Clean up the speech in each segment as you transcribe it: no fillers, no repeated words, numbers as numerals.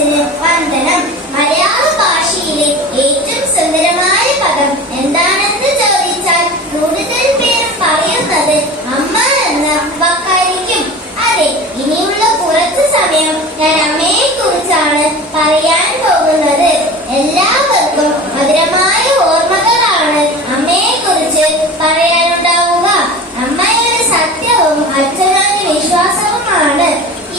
മനസ്സിന് വന്ദനം. മലയാള ഭാഷയിലെ ഏറ്റവും സുന്ദരമായ പദം എന്താണെന്ന് ചോദിച്ചാൽ കൂടുതൽ പേരും പറയുന്നത് അമ്മ എന്ന വാക്കായിരിക്കും. അതെ, ഇനിയുള്ള കുറച്ചു സമയം ഞാൻ അമ്മയെ കുറിച്ചാണ് പറയാൻ പോകുന്നത്. എല്ലാവർക്കും മധുരമായ ഓർമ്മകളാണ് അമ്മയെ കുറിച്ച് പറയാനുണ്ടാവുക. അമ്മയൊരു സത്യവും അച്ഛനൊരു വിശ്വാസവുമാണ്.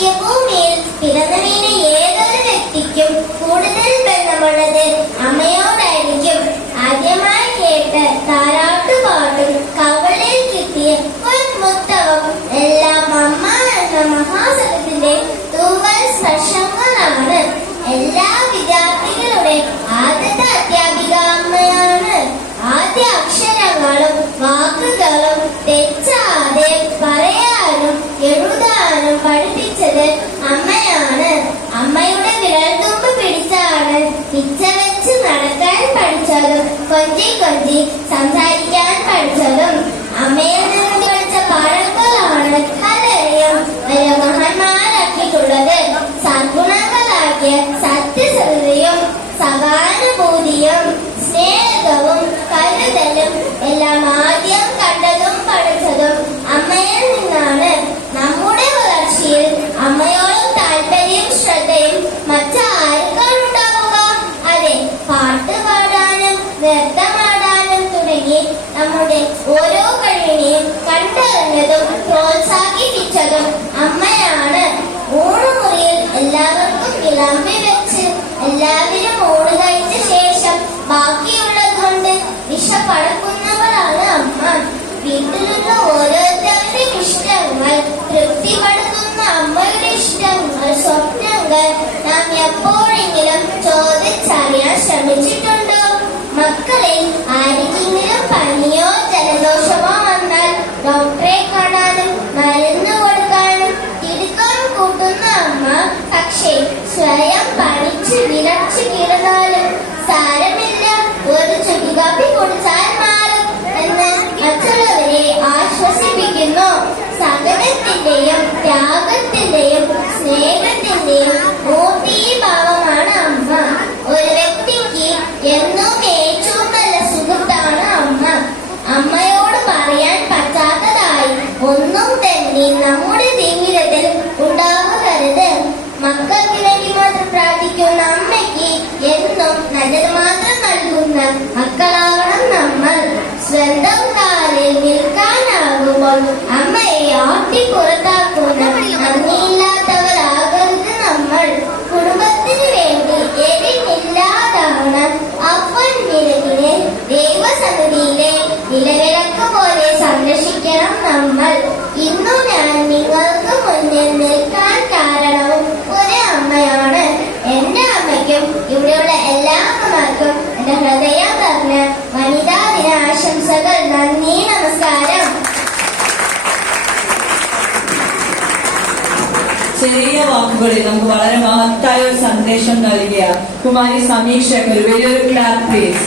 ഈ ഭൂമിയിൽ പിറന്നു വീണ ഏതൊരു വ്യക്തിക്കും കൂടുതൽ ബന്ധമുള്ളത് അമ്മയോടായിരിക്കും. ആദ്യമായി കേട്ട് താരാട്ടുപാട്ടും കവളിൽ കിട്ടിയ മുത്തവും എല്ലാം അമ്മ എന്ന മഹാസത്യത്തിന്റെ തൂവൽ സ്പർശങ്ങളാണ്. എല്ലാ വിദ്യാർത്ഥികളുടെ ആദ്യത്തെ അധ്യാപിക അമ്മയാണ്. ആദ്യ അക്ഷരങ്ങളും വാക്കുകളും തെറ്റാതെ പറയാനും എഴുതാനും പഠിപ്പിച്ചത് അമ്മയാണ്. അമ്മയുടെ വിരൽത്തുമ്പ് പിടിച്ചാണ് പിച്ച വെച്ച് നടക്കാൻ പഠിച്ചതും കൊഞ്ചി കൊഞ്ചി സംസാരിക്കാൻ പഠിച്ചതും. അമ്മയിൽ നിന്ന് പഠിച്ച പാഠങ്ങളാണ് പലരെയും വലിയ മഹാന്മാരാക്കിയിട്ടുള്ളത്. സദ്ഗുണങ്ങളാക്കിയ സത്യസന്ധതയും സഹാനുഭൂതിയും സ്നേഹവും കരുതലും എല്ലാം ആദ്യം കണ്ടതും പഠിച്ചതും അമ്മയിൽ നിന്നാണ്. നമ്മുടെ വളർച്ചയിൽ അമ്മയോളം താല്പര്യവും ശ്രദ്ധയും മറ്റാർക്കാണ് ഉണ്ടാവുക? അതെ, പാട്ട് പാടാനും നൃത്തമാടാനും തുടങ്ങി നമ്മുടെ ഓരോ കഴിവിനെയും കണ്ടറിഞ്ഞതും പ്രോത്സാഹിപ്പിച്ചതും അമ്മയാണ്. ഊണുമുറിയിൽ എല്ലാവർക്കും വിളമ്പി വെച്ച് എല്ലാവരും ഊണ് കഴിച്ച ശേഷം ബാക്കിയുള്ളത് കൊണ്ട് വിശപ്പടക്കുന്നവളാണ് അമ്മ. വീട്ടിലുള്ള ഓരോരുത്തരുടെയും ഇഷ്ടങ്ങൾ തൃപ്തിപ്പെടുത്തുന്ന അമ്മയുടെ ഇഷ്ടങ്ങൾ, സ്വപ്നങ്ങൾ നാം എപ്പോഴെങ്കിലും ചോദിച്ചറിയാൻ ശ്രമിച്ചിട്ടുണ്ടോ? മക്കളെ, ആരെങ്കിലും പനിയോ ജലദോഷമോ വന്നാൽ ഡോക്ടറെ കാണാനും മരുന്ന് കൊടുക്കാനും തിടുക്കം കൂട്ടുന്ന അമ്മ. പക്ഷേ സ്വയം പണിച്ച് വിറച്ച് കിടന്നാലും സാരമില്ല, ഒരു ചുടുകാപ്പി കുടിച്ചാൽ മാറും എന്ന് മറ്റുള്ളവരെ ആശ്വസിപ്പിക്കുന്നു. സഹനത്തിന്റെയും ത്യാഗത്തിന്റെയും സ്നേഹത്തിന്റെയും മൂർത്തീഭാവമാണ് അമ്മ. ഒരു വ്യക്തിക്ക് എന്നും ഏറ്റവും നല്ല സുഹൃത്താണ് അമ്മ. അമ്മയോട് പറയാൻ പറ്റാത്തതായി ഒന്നും തന്നെ നമ്മുടെ ജീവിതത്തിൽ ഉണ്ടാകരുത്. മക്കൾക്ക് വേണ്ടി മാത്രം പ്രാർത്ഥിക്കുന്ന അമ്മയ്ക്ക് എന്നും നല്ലത് മാത്രം നൽകുന്ന മക്കളാവണം നമ്മൾ. സ്വന്തം കാലിൽ നിൽക്കാനാകുമ്പോൾ അമ്മയെ ആട്ടി പുറത്താക്കുന്ന നന്ദിയില്ലാത്തവരാകരുത് നമ്മൾ. കുടുംബത്തിന് വേണ്ടി എരിഞ്ഞില്ലാതാവണ അപ്പൻ വിലകിനെ ദൈവസന്നിധിയിലെ നിലവിളക്ക് പോലെ സംരക്ഷിക്കണം നമ്മൾ. ഇന്നു ഞാൻ നിങ്ങൾക്ക് മുന്നിൽ നിൽക്കാൻ കാരണവും ഒരു അമ്മയാണ്. എന്റെ അമ്മയ്ക്കും ഇവിടെയുള്ള എല്ലാ അമ്മമാർക്കും എന്റെ ഹൃദയം പറഞ്ഞ വനിതാ ദിന ആശംസകൾ. നന്ദി, നമസ്കാരം. ചെറിയ വാക്കുകളിൽ നമുക്ക് വളരെ മഹത്തായ ഒരു സന്ദേശം നൽകിയ കുമാരി സമീക്ഷയ്ക്ക് ഒരു വലിയൊരു ക്ലാപ്പ് പ്ലീസ്.